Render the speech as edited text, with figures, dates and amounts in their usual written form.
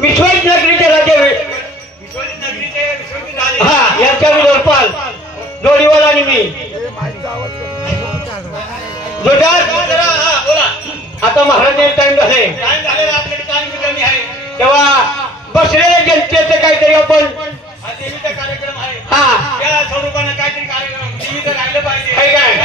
विश्वजित नगरीचे राजे हा यांच्या विरोधपाल जोडीवाला आणि मी आता महाराजांचे टाइम झाले तेव्हा बसलेल्या जनतेचे काहीतरी आपण कार्यक्रम आहे हा त्या स्वरूपाने काहीतरी कार्यक्रम जीवित राहिलं पाहिजे काय